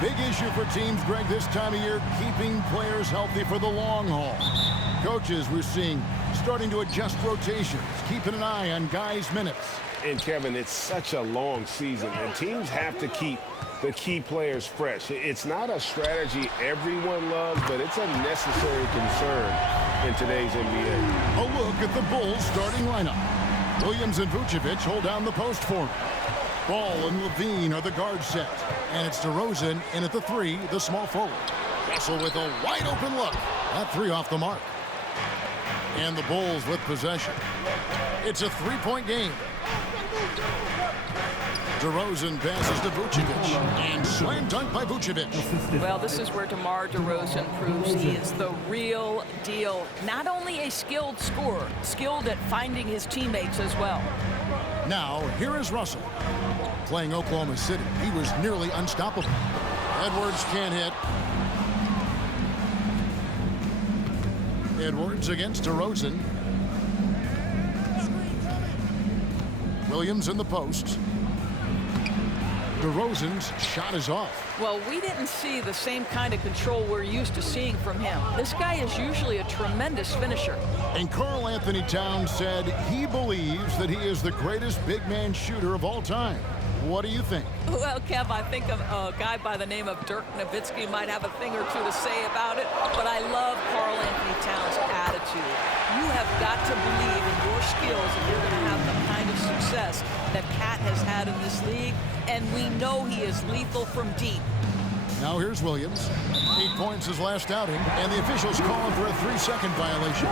Big issue for teams, Greg, this time of year, keeping players healthy for the long haul. Coaches, we're seeing, starting to adjust rotations, keeping an eye on guys' minutes. And, Kevin, it's such a long season, and teams have to keep the key players fresh. It's not a strategy everyone loves, but it's a necessary concern in today's NBA. A look at the Bulls' starting lineup. Williams and Vucevic hold down the post for him. Ball and Levine are the guard set. And it's DeRozan in at the 3, the small forward. Russell with a wide-open look. That 3 off the mark. And the Bulls with possession. It's a 3-point game. DeRozan passes to Vucevic, and slam dunk by Vucevic. Well, this is where DeMar DeRozan proves he is the real deal. Not only a skilled scorer, skilled at finding his teammates as well. Now, here is Russell. Playing Oklahoma City, he was nearly unstoppable. Edwards can't hit. Edwards against DeRozan. Williams in the post. DeRozan's shot is off. Well, we didn't see the same kind of control we're used to seeing from him. This guy is usually a tremendous finisher. And Karl Anthony Towns said he believes that he is the greatest big man shooter of all time. What do you think? Well, Kev, I think a guy by the name of Dirk Nowitzki might have a thing or two to say about it, but I love Karl Anthony Towns' attitude. You have got to believe in your skills if you're going to have the kind of success that Cat has had in this league, and we know he is lethal from deep. Now here's Williams. 8 points his last outing, and the officials call him for a 3-second violation.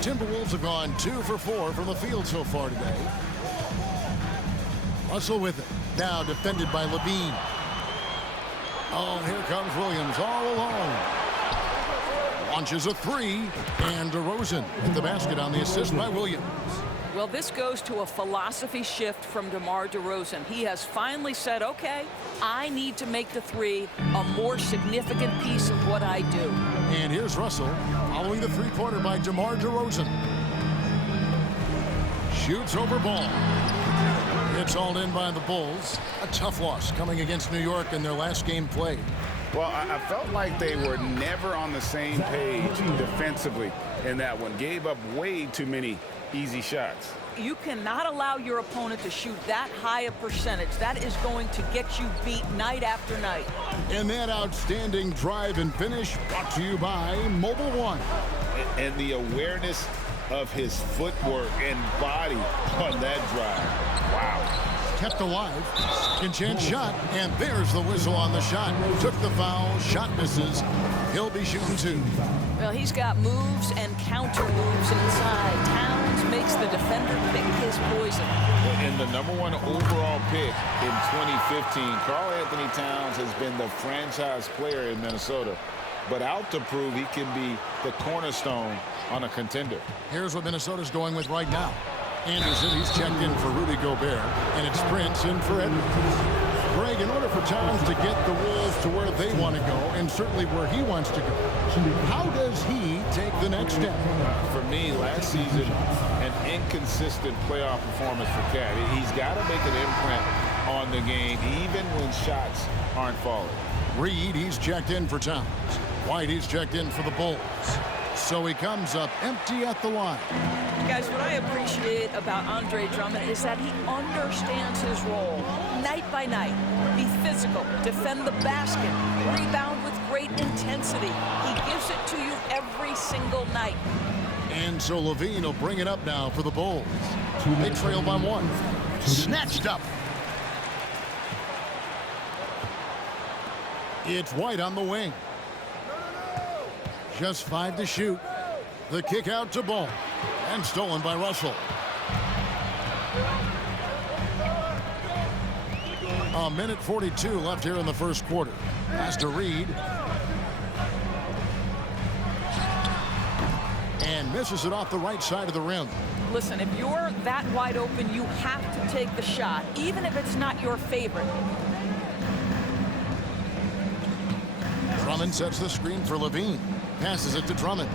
Timberwolves have gone 2 for 4 from the field so far today. Russell with it. Now defended by Levine. Oh, here comes Williams all alone. Launches a 3, and DeRozan with the basket on the assist by Williams. Well, this goes to a philosophy shift from DeMar DeRozan. He has finally said, okay, I need to make the 3 a more significant piece of what I do. And here's Russell following the 3-pointer by DeMar DeRozan. Shoots over ball. It's hauled in by the Bulls. A tough loss coming against New York in their last game played. Well, I felt like they were never on the same page defensively in that one. Gave up way too many easy shots. You cannot allow your opponent to shoot that high a percentage. That is going to get you beat night after night. And that outstanding drive and finish brought to you by Mobile One. And the awareness of his footwork and body on that drive. Wow. Kept alive. Second chance shot. And there's the whistle on the shot. Took the foul. Shot misses. He'll be shooting 2. Well, he's got moves and counter moves inside. Towns makes the defender pick his poison. In the #1 overall pick in 2015, Karl Anthony Towns has been the franchise player in Minnesota, but out to prove he can be the cornerstone on a contender. Here's what Minnesota's going with right now. Anderson, he's checked in for Rudy Gobert, and it's Prince in for Edwards. Greg, in order for Towns to get the Wolves to where they want to go, and certainly where he wants to go, how does he take the next step? For me, last season, an inconsistent playoff performance for Cat. He's got to make an imprint on the game, even when shots aren't falling. Reed, he's checked in for Towns. White, he's checked in for the Bulls. So he comes up empty at the line. Guys, what I appreciate about Andre Drummond is that he understands his role night by night. Be physical, defend the basket, rebound with great intensity. He gives it to you every single night. And so Levine will bring it up now for the Bulls. They trail by 1. Snatched up. It's White on the wing. Just 5 to shoot. The kick out to Ball. And stolen by Russell. A minute 42 left here in the first quarter. Pass to Reed. And misses it off the right side of the rim. Listen, if you're that wide open, you have to take the shot, even if it's not your favorite. Drummond sets the screen for Levine. Passes it to Drummond.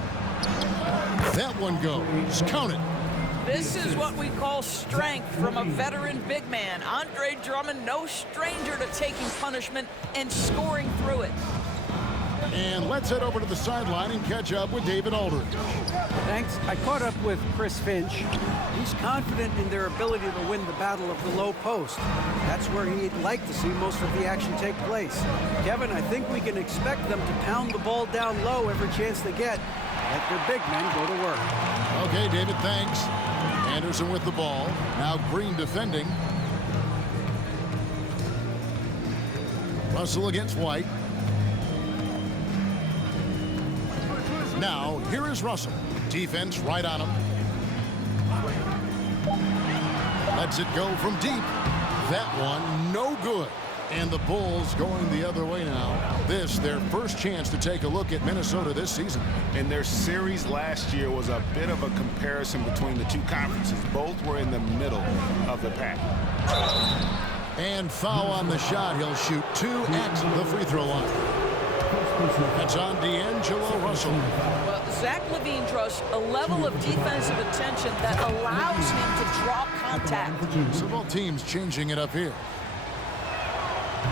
That one goes. Count it. This is what we call strength from a veteran big man. Andre Drummond, no stranger to taking punishment and scoring through it. And let's head over to the sideline and catch up with David Aldridge. Thanks. I caught up with Chris Finch. He's confident in their ability to win the battle of the low post. That's where he'd like to see most of the action take place. Kevin, I think we can expect them to pound the ball down low every chance they get. Let their big men go to work. Okay, David, thanks. Anderson with the ball. Now Green defending. Russell against White. Now, here is Russell. Defense right on him. Lets it go from deep. That one, no good. And the Bulls going the other way now. This, their first chance to take a look at Minnesota this season. And their series last year was a bit of a comparison between the two conferences. Both were in the middle of the pack. And foul on the shot. He'll shoot 2 at the free throw line. That's on D'Angelo Russell. Well, Zach LaVine draws a level of defensive attention that allows him to draw contact. So both teams changing it up here.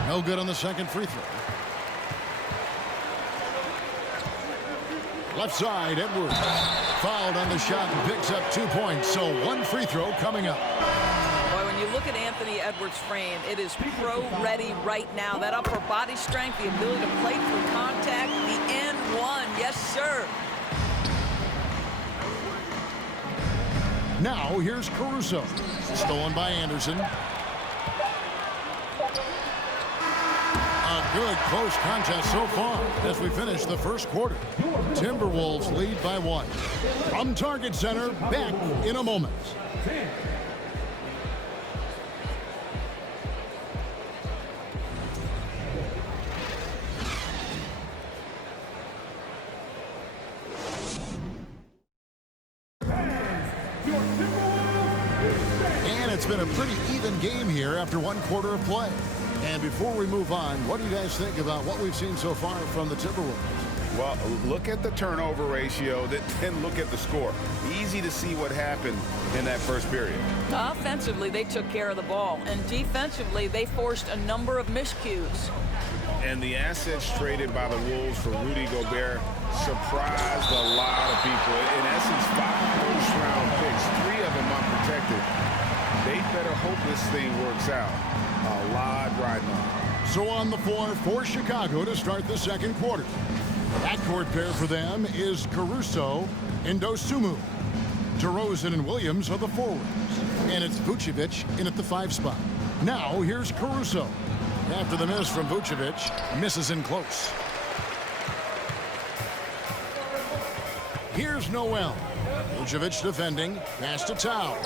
No good on the second free throw. Left side, Edwards. Fouled on the shot and picks up 2 points. So 1 free throw coming up. Boy, when you look at Anthony Edwards' frame, it is pro-ready right now. That upper body strength, the ability to play through contact, the N1, yes, sir. Now here's Caruso. Stolen by Anderson. A good close contest so far as we finish the first quarter. Timberwolves lead by 1. From Target Center, back in a moment. And it's been a pretty even game here after 1 quarter of play. And before we move on, what do you guys think about what we've seen so far from the Timberwolves? Well, look at the turnover ratio, then look at the score. Easy to see what happened in that first period. Offensively, they took care of the ball, and defensively, they forced a number of miscues. And the assets traded by the Wolves for Rudy Gobert surprised a lot of people. In essence, 5 first-round picks, 3 of them unprotected. They better hope this thing works out. A lot riding on. So on the floor for Chicago to start the second quarter. Backcourt pair for them is Caruso and Dosunmu. DeRozan and Williams are the forwards. And it's Vucevic in at the 5 spot. Now here's Caruso. After the miss from Vucevic, misses in close. Here's Noel. Vucevic defending. Pass to Towns.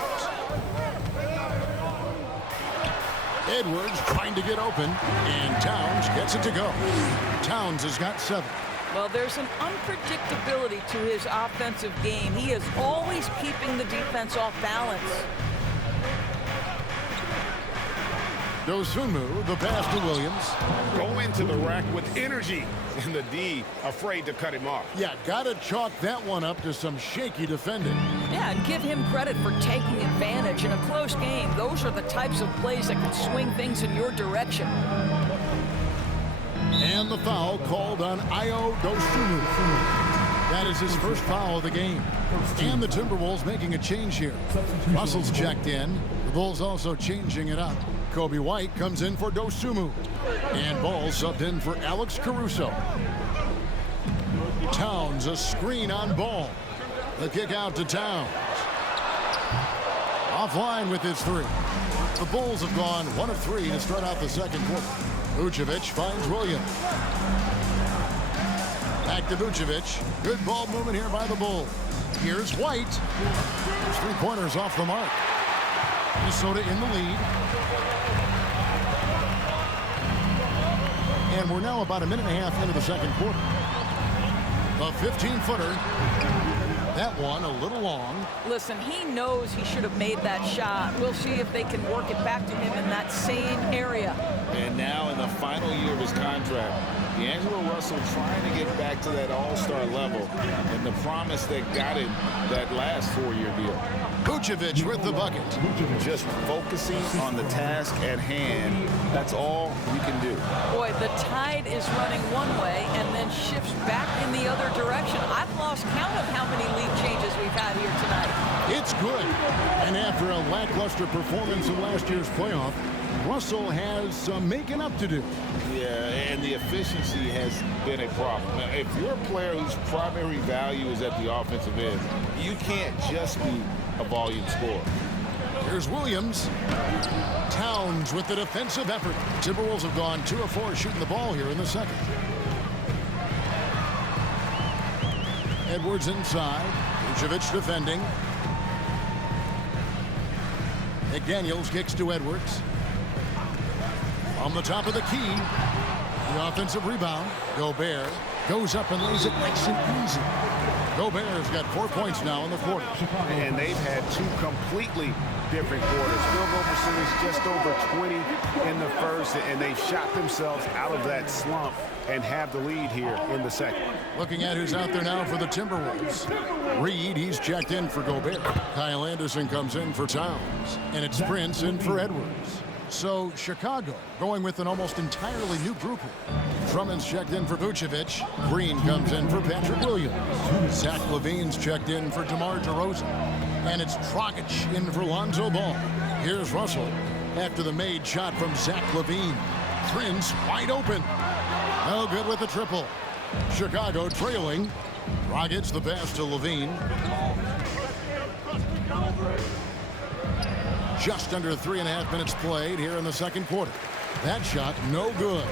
Edwards trying to get open, and Towns gets it to go. Towns has got 7. Well, there's an unpredictability to his offensive game. He is always keeping the defense off balance. Dosunmu, the pass to Williams. Go into the rack with energy, and the D afraid to cut him off. Yeah, gotta chalk that one up to some shaky defending. Yeah, and give him credit for taking advantage in a close game. Those are the types of plays that can swing things in your direction. And the foul called on Ayo Dosunmu. That is his first foul of the game. And the Timberwolves making a change here. Russell's checked in. The Bulls also changing it up. Kobe White comes in for Dosunmu. And Ball subbed in for Alex Caruso. Towns, a screen on Ball. The kick out to Towns. Offline with his 3. The Bulls have gone 1 of 3 to start out the second quarter. Vucevic finds Williams. Back to Vucevic. Good ball movement here by the Bulls. Here's White. His 3-pointers off the mark. Minnesota in the lead. And we're now about a minute and a half into the second quarter. A 15-footer. That one a little long. Listen, he knows he should have made that shot. We'll see if they can work it back to him in that same area. And now in the final year of his contract, D'Angelo Russell trying to get back to that all-star level and the promise that got him that last 4-year deal. Vucevic with the bucket. Just focusing on the task at hand, that's all you can do. Boy, the tide is running one way and then shifts back in the other direction. I've lost count of how many lead changes we've had here tonight. It's good. And after a lackluster performance in last year's playoff, Russell has some making up to do. Yeah, and the efficiency has been a problem. Now, if you're a player whose primary value is at the offensive end, you can't just be a volume scorer. Here's Williams. Towns with the defensive effort. Timberwolves have gone 2 of 4 shooting the ball here in the second. Edwards inside. Vucevic defending. McDaniels kicks to Edwards. On the top of the key. The offensive rebound. Gobert goes up and lays it nice and easy. Gobert's got 4 points now in the quarter. And they've had 2 completely different quarters. Field goal percentage just over 20 in the first, and they've shot themselves out of that slump and have the lead here in the second. Looking at who's out there now for the Timberwolves. Reed, he's checked in for Gobert. Kyle Anderson comes in for Towns. And it's Prince in for Edwards. So Chicago going with an almost entirely new group here. Drummond's checked in for Vucevic. Green comes in for Patrick Williams. Zach LaVine's checked in for DeMar DeRozan. And it's Dragic in for Lonzo Ball. Here's Russell after the made shot from Zach LaVine. Prince wide open. No good with the triple. Chicago trailing. Dragic the pass to LaVine. Just under 3.5 minutes played here in the second quarter. That shot no good.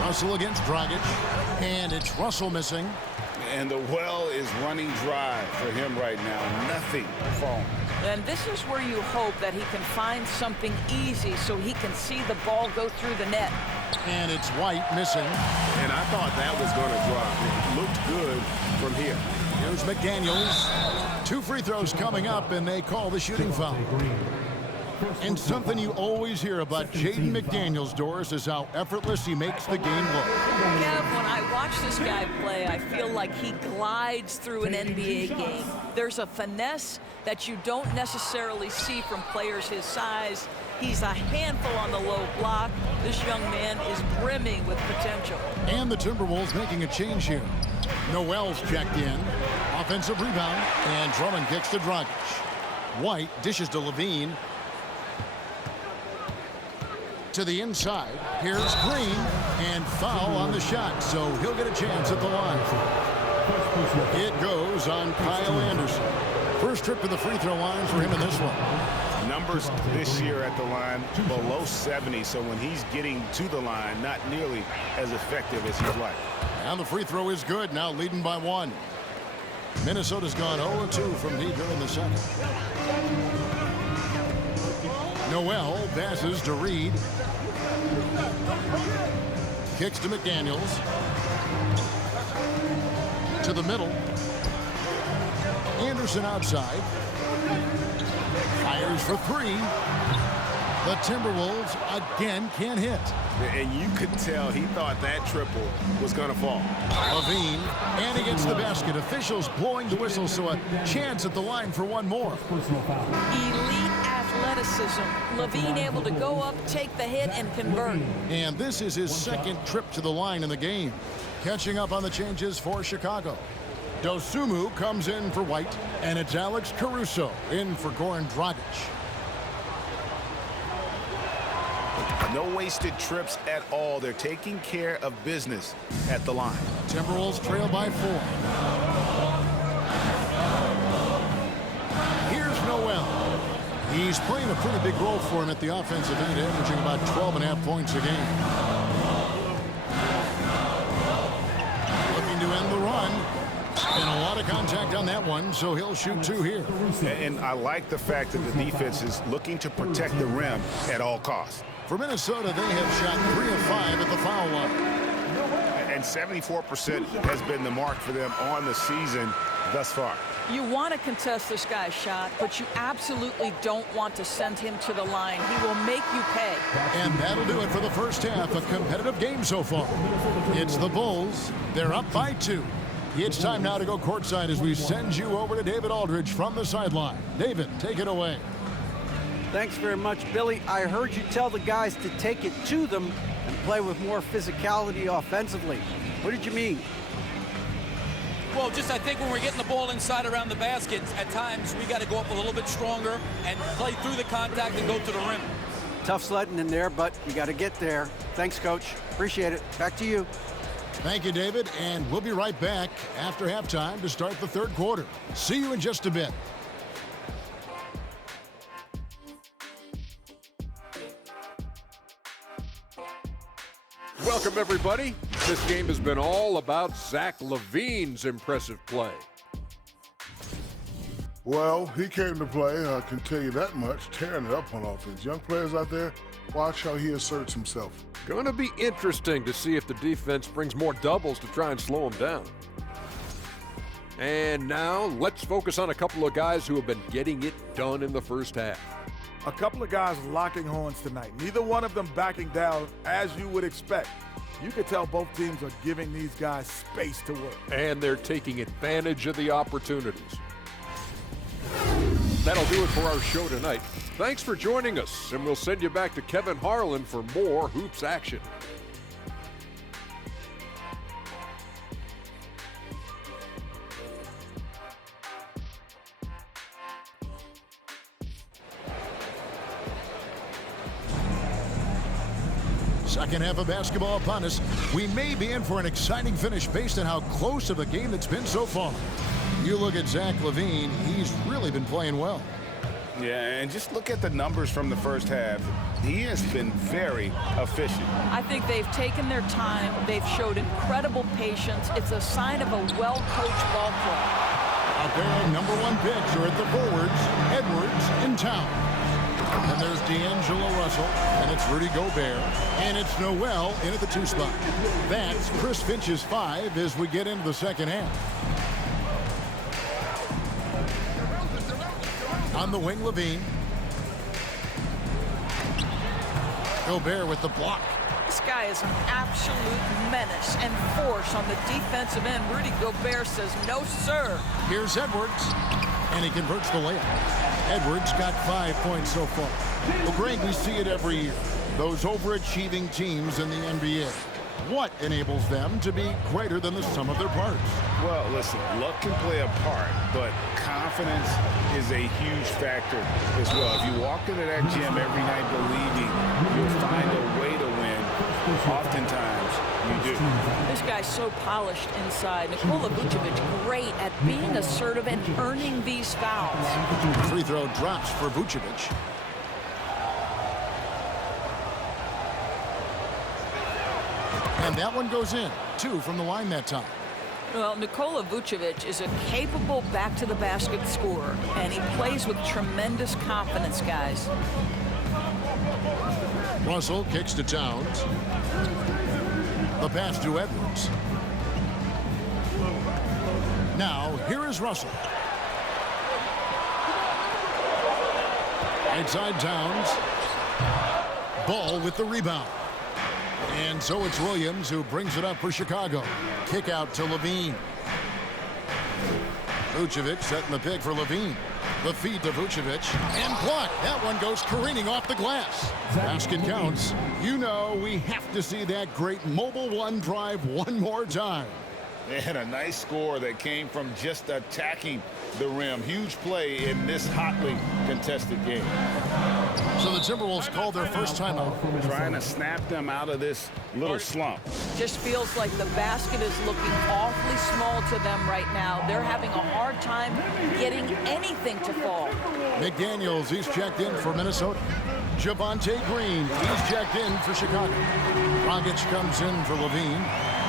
Russell against Dragic. And it's Russell missing. And the well is running dry for him right now. Nothing falling. And this is where you hope that he can find something easy so he can see the ball go through the net. And it's White missing. And I thought that was going to drop. It looked good from here. Here's McDaniels. 2 free throws coming up, and they call the shooting foul. And something you always hear about Jaden McDaniels, Doris, is how effortless he makes the game look. Kev, when I watch this guy play, I feel like he glides through an NBA game. There's a finesse that you don't necessarily see from players his size. He's a handful on the low block. This young man is brimming with potential. And the Timberwolves making a change here. Noel's checked in. Offensive rebound. And Drummond kicks to Dragic. White dishes to LaVine. To the inside. Here's Green. And foul on the shot. So he'll get a chance at the line. It goes on Kyle Anderson. First trip to the free throw line for him in this one. Numbers this year at the line below 70, so when he's getting to the line, not nearly as effective as he'd like. And the free throw is good, now leading by 1. Minnesota's gone 0-2 from deep here in the second. Noel passes to Reed. Kicks to McDaniels. To the middle. Anderson outside. Fires for 3. The Timberwolves again can't hit. And you could tell he thought that triple was going to fall. LaVine, and he gets the basket. Officials blowing the whistle, so a chance at the line for one more. Elite athleticism. LaVine able to go up, take the hit, and convert. And this is his second trip to the line in the game. Catching up on the changes for Chicago. Dosunmu comes in for White, and it's Alex Caruso in for Goran Dragic. No wasted trips at all. They're taking care of business at the line. Timberwolves trail by 4. Here's Noel. He's playing a pretty big role for him at the offensive end, averaging about 12.5 points a game. Looking to end the run. And a lot of contact on that one, so he'll shoot 2 here. And I like the fact that the defense is looking to protect the rim at all costs. For Minnesota, they have shot 3 of 5 at the foul line. And 74% has been the mark for them on the season thus far. You want to contest this guy's shot, but you absolutely don't want to send him to the line. He will make you pay. And that'll do it for the first half. A competitive game so far. It's the Bulls. They're up by 2. It's time now to go courtside as we send you over to David Aldridge from the sideline. David, take it away. Thanks very much, Billy. I heard you tell the guys to take it to them and play with more physicality offensively. What did you mean? Well, just I think when we're getting the ball inside around the basket, at times we got to go up a little bit stronger and play through the contact and go to the rim. Tough sledding in there, but you got to get there. Thanks, Coach. Appreciate it. Back to you. Thank you, David, and we'll be right back after halftime to start the third quarter. See you in just a bit. Welcome, everybody. This game has been all about Zach LaVine's impressive play. Well, he came to play, I can tell you that much, tearing it up on offense. Young players out there, watch how he asserts himself. Going to be interesting to see if the defense brings more doubles to try and slow him down. And now, let's focus on a couple of guys who have been getting it done in the first half. A couple of guys locking horns tonight. Neither one of them backing down as you would expect. You could tell both teams are giving these guys space to work. And they're taking advantage of the opportunities. That'll do it for our show tonight. Thanks for joining us, and we'll send you back to Kevin Harlan for more Hoops action. Second half of basketball upon us. We may be in for an exciting finish based on how close of a game that's been so far. You look at Zach LaVine, he's really been playing well. Yeah, and just look at the numbers from the first half. He has been very efficient. I think they've taken their time. They've showed incredible patience. It's a sign of a well-coached ball club. Out there, number one pitcher at the forwards, Edwards in town. And there's D'Angelo Russell, and it's Rudy Gobert, and it's Noel in at the 2 spot. That's Chris Finch's 5 as we get into the second half. On the wing, LaVine. Gobert with the block. This guy is an absolute menace and force on the defensive end. Rudy Gobert says, no, sir. Here's Edwards, and he converts the layup. Edwards got 5 points so far. Well, Greg, we see it every year. Those overachieving teams in the NBA. What enables them to be greater than the sum of their parts? Well, listen, luck can play a part, but confidence is a huge factor as well. If you walk into that gym every night believing you'll find a way to win, oftentimes you do. This guy's so polished inside. Nikola Vucevic, great at being assertive and earning these fouls. Free throw drops for Vucevic. And that one goes in. 2 from the line that time. Well, Nikola Vucevic is a capable back-to-the-basket scorer, and he plays with tremendous confidence, guys. Russell kicks to Towns. The pass to Edwards. Now, here is Russell. Inside Towns. Ball with the rebound. And so it's Williams who brings it up for Chicago. Kick out to LaVine. Vucevic setting the pick for LaVine. The feed to Vucevic. And blocked. That one goes careening off the glass. Basket counts. You know we have to see that great mobile one drive one more time. And a nice score that came from just attacking the rim. Huge play in this hotly contested game. So the Timberwolves called their first timeout. Trying to snap them out of this little slump. Just feels like the basket is looking awfully small to them right now. They're having a hard time getting anything to fall. McDaniels, he's checked in for Minnesota. Javonte Green, he's checked in for Chicago. Dragic comes in for LaVine.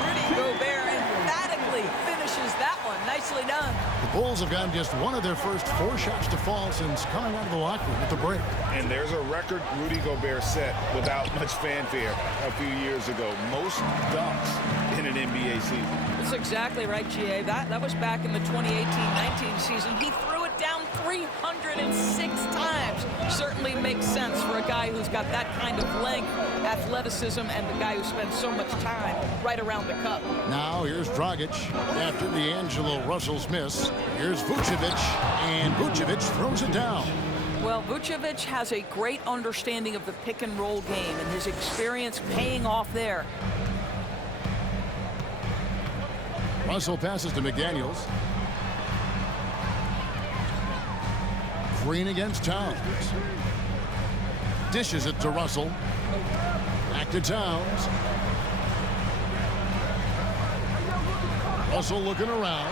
Rudy Gobert emphatically finishes that one. Nicely done. The Bulls have gotten just one of their first 4 shots to fall since coming out of the locker room at the break. And there's a record Rudy Gobert set without much fanfare a few years ago. Most dunks in an NBA season. That's exactly right, GA. That was back in the 2018-19 season. He threw it down 300 turn in 6 times. Certainly makes sense for a guy who's got that kind of length, athleticism, and the guy who spends so much time right around the cup. Now here's Dragic after D'Angelo Russell's miss. Here's Vucevic, and Vucevic throws it down. Well, Vucevic has a great understanding of the pick-and-roll game, and his experience paying off there. Russell passes to McDaniels. Green against Towns. Dishes it to Russell. Back to Towns. Russell looking around.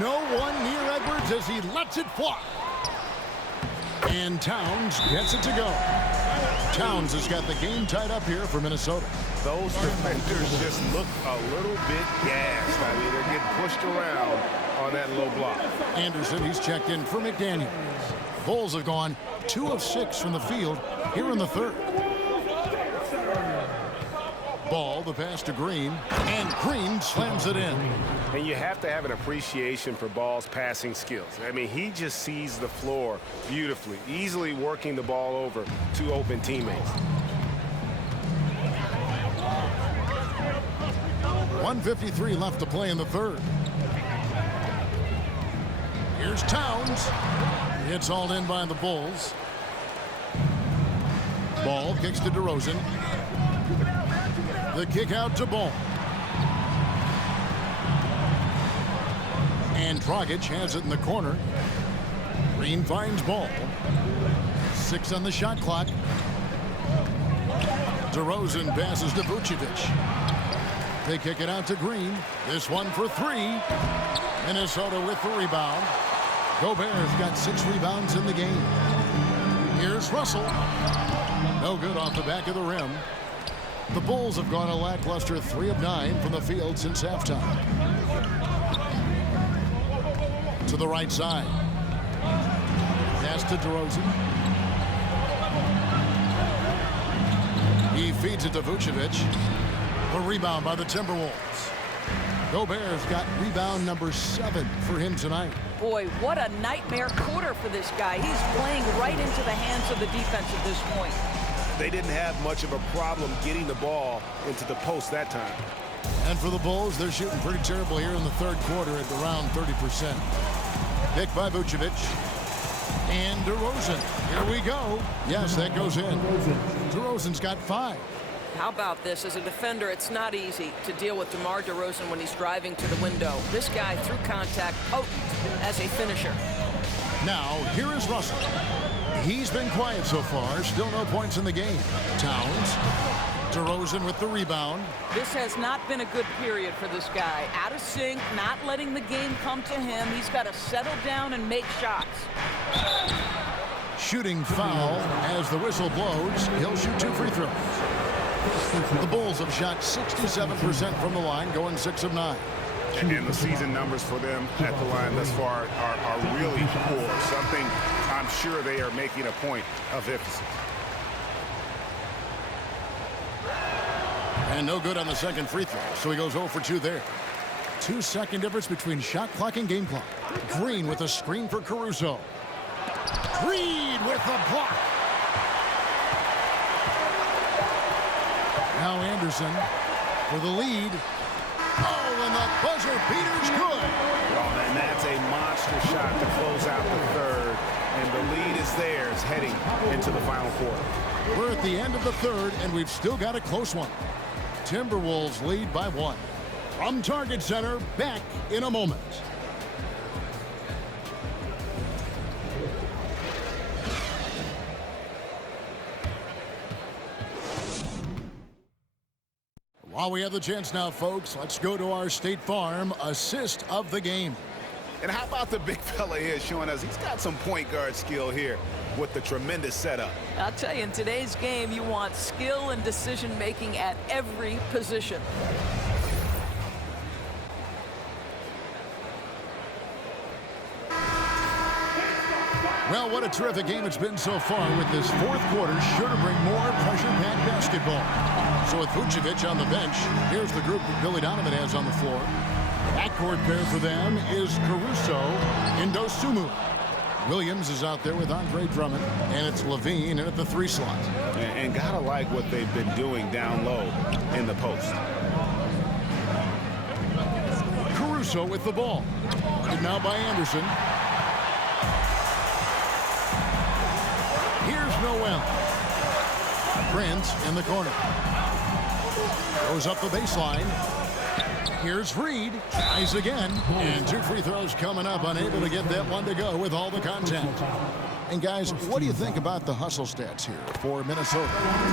No one near Edwards as he lets it fly. And Towns gets it to go. Towns has got the game tied up here for Minnesota. Those defenders just look a little bit gassed. I mean, they're getting pushed around on that low block. Anderson, he's checked in for McDaniels. Bulls have gone 2 of 6 from the field here in the third. Ball, the pass to Green, and Green slams it in. And you have to have an appreciation for Ball's passing skills. I mean, he just sees the floor beautifully, easily working the ball over to open teammates. 1:53 left to play in the third. Here's Towns. It's hauled in by the Bulls. Ball kicks to DeRozan. The kick out to Ball. And Dragic has it in the corner. Green finds Ball. 6 on the shot clock. DeRozan passes to Vucevic. They kick it out to Green. This one for 3. Minnesota with the rebound. Gobert's got 6 rebounds in the game. Here's Russell. No good off the back of the rim. The Bulls have gone a lackluster 3 of 9 from the field since halftime. To the right side. Pass to DeRozan. He feeds it to Vucevic. The rebound by the Timberwolves. Gobert's got rebound number 7 for him tonight. Boy, what a nightmare quarter for this guy. He's playing right into the hands of the defense at this point. They didn't have much of a problem getting the ball into the post that time. And for the Bulls, they're shooting pretty terrible here in the third quarter at around 30%. Picked by Vucevic. And DeRozan. Here we go. Yes, that goes in. DeRozan's got 5. How about this? As a defender, it's not easy to deal with DeMar DeRozan when he's driving to the window. This guy, through contact, potent as a finisher. Now, here is Russell. He's been quiet so far. Still no points in the game. Towns. DeRozan with the rebound. This has not been a good period for this guy. Out of sync, not letting the game come to him. He's got to settle down and make shots. Shooting foul as the whistle blows. He'll shoot 2 free throws. The Bulls have shot 67% from the line, going 6 of 9. And the season numbers for them at the line thus far are really poor. Something I'm sure they are making a point of emphasis. And no good on the second free throw, so he goes 0 for 2 there. 2-second difference between shot clock and game clock. Green with a screen for Caruso. Green with the block. Now Anderson for the lead. Oh, and the buzzer beater's good. Oh, and that's a monster shot to close out the third. And the lead is theirs heading into the final quarter. We're at the end of the third, and we've still got a close one. Timberwolves lead by 1. From Target Center, back in a moment. While we have the chance now, folks, let's go to our State Farm assist of the game. And how about the big fella here showing us he's got some point guard skill here with the tremendous setup. I'll tell you, in today's game, you want skill and decision-making at every position. Well, what a terrific game it's been so far, with this fourth quarter sure to bring more pressure-packed basketball. So with Vucevic on the bench, here's the group that Billy Donovan has on the floor. Backcourt pair for them is Caruso and Dosunmu. Williams is out there with Andre Drummond, and it's Levine in at the 3 slot. And gotta like what they've been doing down low in the post. Caruso with the ball. And now by Anderson. Here's Noel. Prince in the corner. Goes up the baseline. Here's Reed. Tries again. And 2 free throws coming up. Unable to get that one to go with all the contact. And guys, what do you think about the hustle stats here for Minnesota?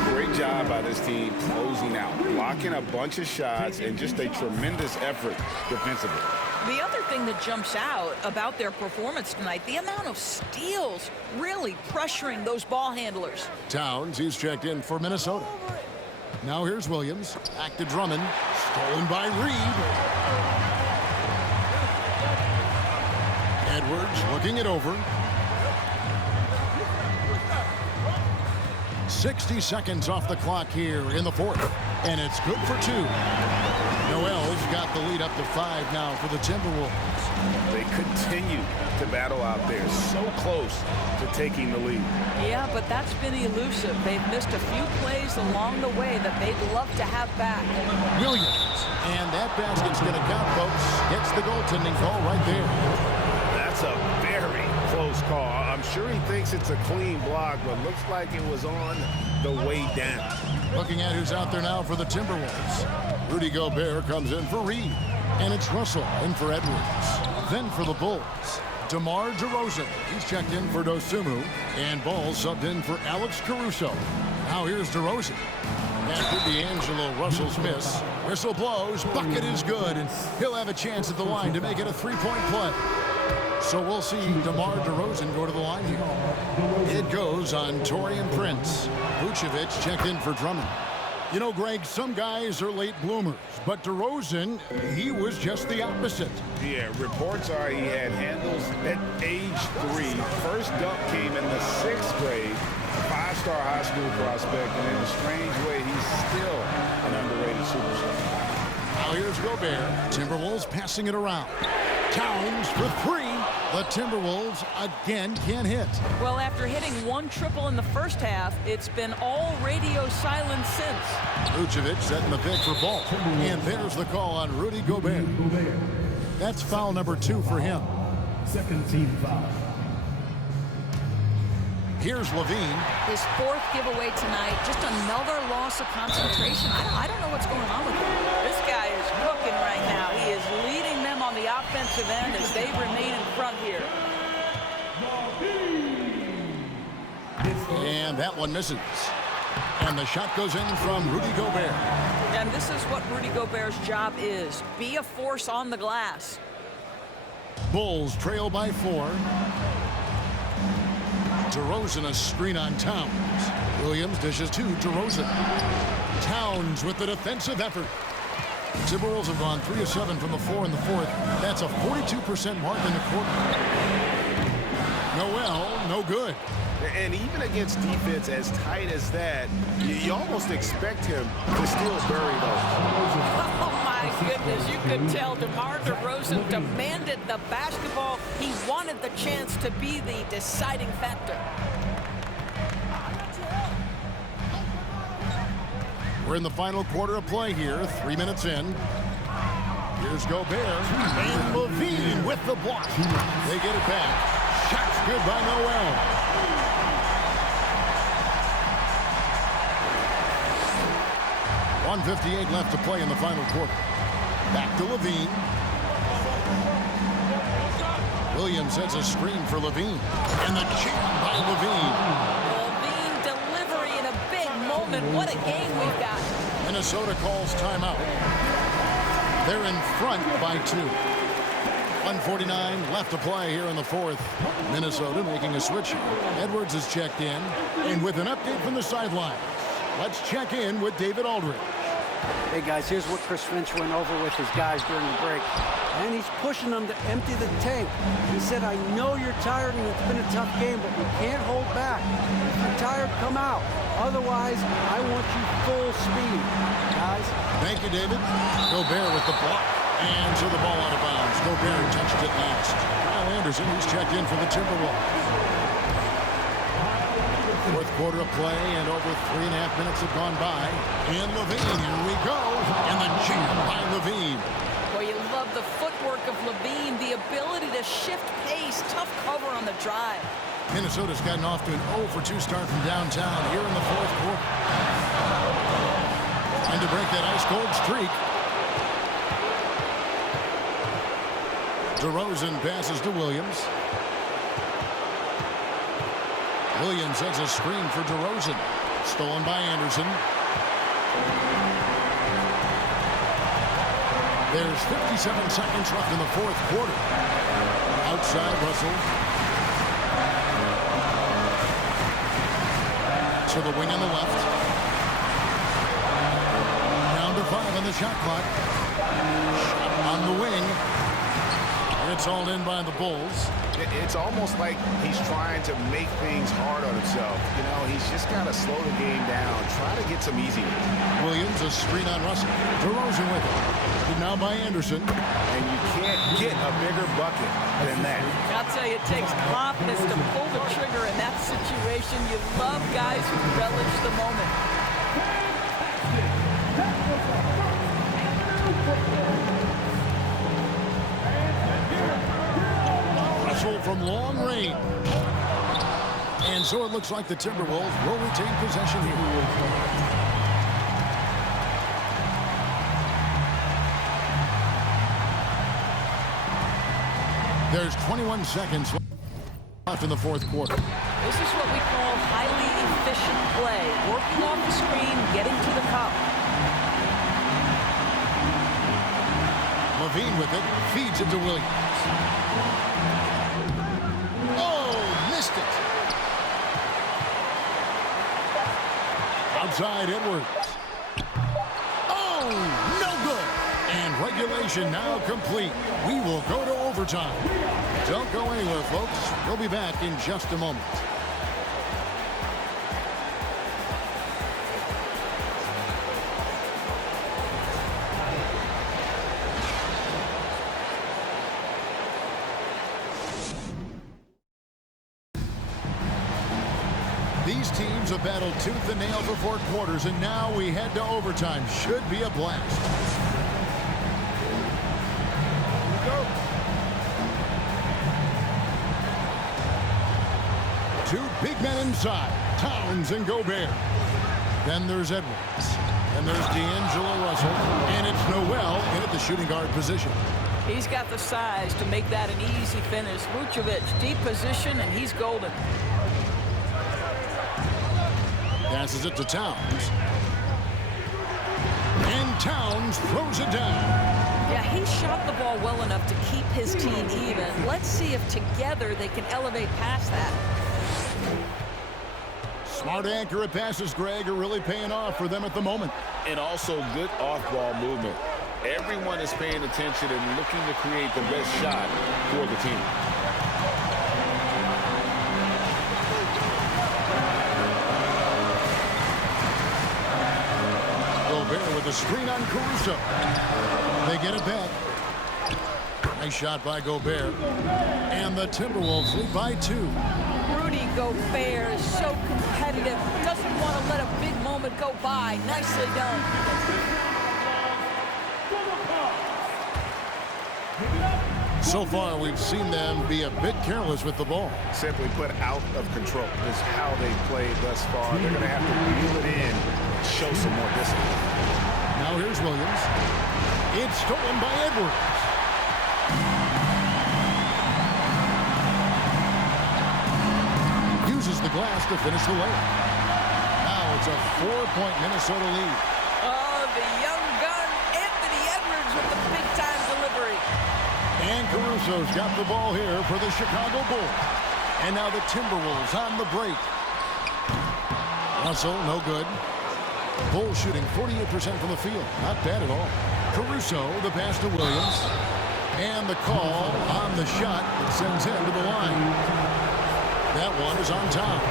Great job by this team closing out, blocking a bunch of shots, and just a tremendous effort defensively. The other thing that jumps out about their performance tonight, the amount of steals really pressuring those ball handlers. Towns, he's checked in for Minnesota. Now here's Williams. Back to Drummond. Stolen by Reed. Edwards looking it over. 60 seconds off the clock here in the 4th. And it's good for 2. Noel's got the lead up to 5 now for the Timberwolves. They continue to battle out there, so close to taking the lead. Yeah, but that's been elusive. They've missed a few plays along the way that they'd love to have back. Williams. And that basket's going to count, folks. Gets the goaltending call right there. That's a very close call. I'm sure he thinks it's a clean block, but looks like it was on the way down. Looking at who's out there now for the Timberwolves. Rudy Gobert comes in for Reed. And it's Russell in for Edwards. Then for the Bulls, DeMar DeRozan. He's checked in for Dosunmu. And Ball subbed in for Alex Caruso. Now here's DeRozan. After D'Angelo Russell's miss, whistle blows, bucket is good, and he'll have a chance at the line to make it a 3-point play. So we'll see DeMar DeRozan go to the line here. It goes on Taurean Prince. Vucevic checked in for Drummond. You know, Greg, some guys are late bloomers, but DeRozan, he was just the opposite. Yeah, reports are he had handles at age 3. First dunk came in the 6th grade. 5-star high school prospect, and in a strange way, he's still an underrated superstar. Now here's Gobert. Timberwolves passing it around. Towns for 3. The Timberwolves again can't hit. Well, after hitting 1 triple in the first half, it's been all radio silence since. Vucevic setting the pick for Ball. And there's the call on Rudy Gobert. That's foul number 2 for him. Second team foul. Here's Levine. His 4th giveaway tonight. Just another loss of concentration. I don't know what's going on with him. This guy is cooking right now. He is leading them on the offensive end as they remain in front here. And that one misses. And the shot goes in from Rudy Gobert. And this is what Rudy Gobert's job is. Be a force on the glass. Bulls trail by 4. DeRozan a screen on Towns. Williams dishes to DeRozan. Towns with the defensive effort. Timberwolves have gone 3 of 7 from the floor in the 4th. That's a 42% mark in the quarter. Noel, no good. And even against defense as tight as that, you almost expect him to still bury those. Oh, my goodness. You could tell DeMar DeRozan demanded the basketball. He wanted the chance to be the deciding factor. We're in the final quarter of play here. 3 minutes in. Here's Gobert. And Levine with the block. They get it back. Shots good by Noel. 1:58 left to play in the final quarter. Back to Levine. Williams sets a screen for Levine. And the jam by Levine. Levine delivery in a big moment. What a game we've got. Minnesota calls timeout. They're in front by 2. 1:49 left to play here in the 4th. Minnesota making a switch. Edwards is checked in. And with an update from the sideline, let's check in with David Aldridge. Hey, guys, here's what Chris Finch went over with his guys during the break. And he's pushing them to empty the tank. He said, I know you're tired and it's been a tough game, but we can't hold back. If you're tired, come out. Otherwise, I want you full speed, guys. Thank you, David. Gobert with the block. And so the ball out of bounds. Gobert touched it last. Kyle Anderson, who's checked in for the Timberwolves. Fourth quarter of play, and over 3.5 minutes have gone by. And Levine, here we go. And the jam by Levine. Well, you love the footwork of Levine, the ability to shift pace, tough cover on the drive. Minnesota's gotten off to an 0-for-2 start from downtown here in the fourth quarter. Trying to break that ice-cold streak. DeRozan passes to Williams. Williams sets a screen for DeRozan. Stolen by Anderson. There's 57 seconds left in the fourth quarter. Outside Russell. To the wing on the left. Down to 5 on the shot clock. Shot on the wing. It's all in by the Bulls. It's almost like he's trying to make things hard on himself. You know, he's just got to slow the game down, try to get some easy ones. Williams, a screen on Russell. DeRozan with it. And now by Anderson. And you can't get a bigger bucket than that. I'll tell you, it takes confidence to pull the trigger in that situation. You love guys who relish the moment. From long range. And so it looks like the Timberwolves will retain possession here. There's 21 seconds left in the fourth quarter. This is what we call highly efficient play. Working off the screen, getting to the cup. Levine with it, feeds it to Williams. Outside Edwards. Oh, no good. And regulation now complete. We will go to overtime. Don't go anywhere, folks. We'll be back in just a moment. These teams have battled tooth and nail for 4 quarters, and now we head to overtime. Should be a blast. Here we go. 2 big men inside, Towns and Gobert. Then there's Edwards. And there's D'Angelo Russell. And it's Noel in at the shooting guard position. He's got the size to make that an easy finish. Vucevic, deep position, and he's golden. Passes it to Towns. And Towns throws it down. Yeah, he shot the ball well enough to keep his team even. Let's see if together they can elevate past that. Smart accurate passes, Greg, are really paying off for them at the moment. And also good off-ball movement. Everyone is paying attention and looking to create the best shot for the team. With a screen on Caruso. They get it back. Nice shot by Gobert. And the Timberwolves lead by 2. Rudy Gobert is so competitive. Doesn't want to let a big moment go by. Nicely done. So far, we've seen them be a bit careless with the ball. Simply put, out of control is how they played thus far. They're going to have to reel it in and show some more discipline. Now here's Williams. It's stolen by Edwards. Uses the glass to finish the layup. Now it's a 4-point Minnesota lead. Oh, the young gun, Anthony Edwards with the big-time delivery. And Caruso's got the ball here for the Chicago Bulls. And now the Timberwolves on the break. Russell, no good. Bulls shooting 48% from the field. Not bad at all. Caruso, the pass to Williams. And the call on the shot that sends him to the line. That one is on Towns.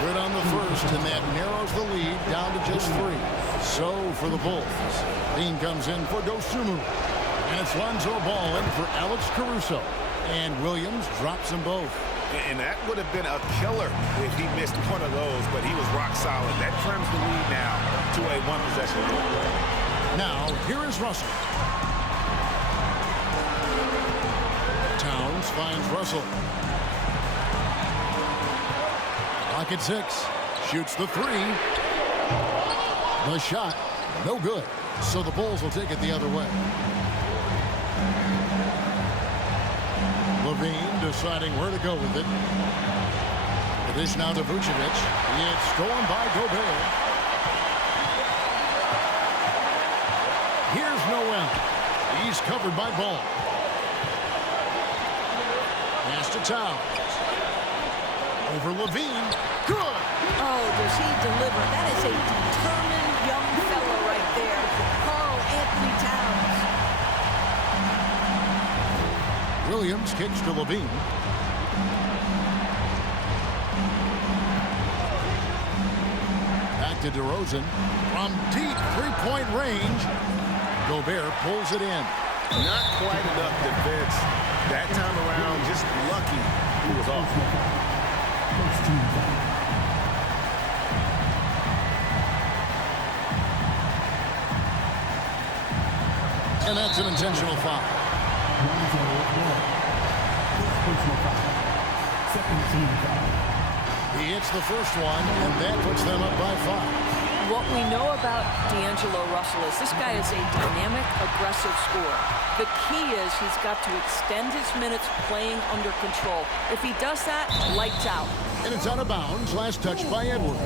Good on the first, and that narrows the lead down to just 3. So for the Bulls, Bean comes in for Dosunmu. And it's Lonzo Ball in for Alex Caruso. And Williams drops them both. And that would have been a killer if he missed one of those, but he was rock solid. That trims the lead now to a one-possession lead. Now, here is Russell. Towns finds Russell. Clock at 6. Shoots the 3. The shot, no good. So the Bulls will take it the other way. Levine deciding where to go with it. It is now to Vucevic. It's stolen by Gobert. Here's Noel. He's covered by Ball. Pass to Towns. Over Levine. Good. Oh, does he deliver? That is a determined young fella right there. Karl Anthony Towns. Williams kicks to Levine. Back to DeRozan. From deep three-point range. Gobert pulls it in. Not quite enough defense. That time around, just lucky he was off. And that's an intentional foul. He hits the first one, and that puts them up by 5. What we know about D'Angelo Russell is this guy is a dynamic, aggressive scorer. The key is he's got to extend his minutes playing under control. If he does that, lights out. And it's out of bounds. Last touch by Edwards.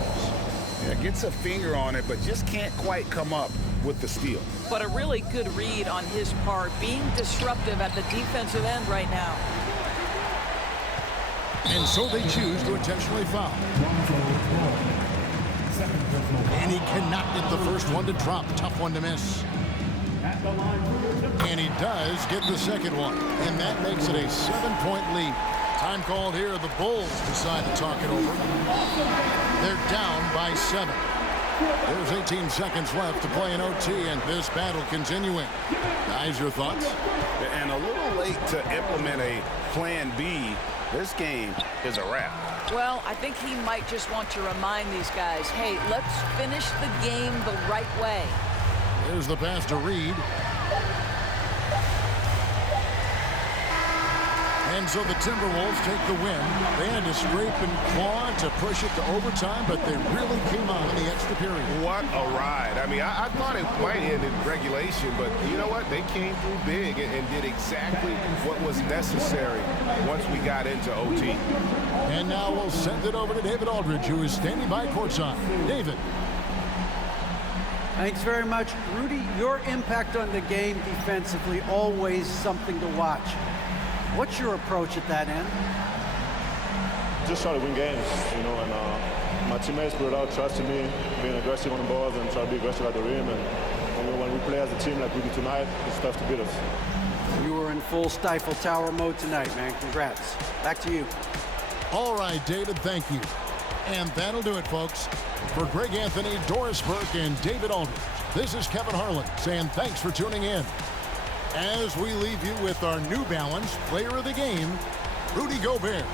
Yeah, gets a finger on it, but just can't quite come up with the steal. But a really good read on his part, being disruptive at the defensive end right now. And so they choose to intentionally foul. And he cannot get the first one to drop. Tough one to miss. And he does get the second one. And that makes it a 7-point lead. Time called here. The Bulls decide to talk it over. They're down by 7. There's 18 seconds left to play in OT, and this battle continuing. Guys, your thoughts? And a little late to implement a plan B. This game is a wrap. Well, I think he might just want to remind these guys, hey, let's finish the game the right way. There's the pass to Reed. And so the Timberwolves take the win. They had to scrape and claw to push it to overtime, but they really came out in the extra period. What a ride. I mean, I thought it might end in regulation, but you know what? They came through big and did exactly what was necessary once we got into OT. And now we'll send it over to David Aldridge, who is standing by courtside. David. Thanks very much. Rudy, your impact on the game defensively, always something to watch. What's your approach at that end? Just try to win games, you know, and my teammates put it out, trusting me, being aggressive on the balls and try to be aggressive at the rim. And when we play as a team like we do tonight, it's tough to beat us. You were in full Stifle Tower mode tonight, man. Congrats. Back to you. All right, David, thank you. And that'll do it, folks. For Greg Anthony, Doris Burke, and David Aldridge, this is Kevin Harlan saying thanks for tuning in. As we leave you with our New Balance Player of the Game, Rudy Gobert.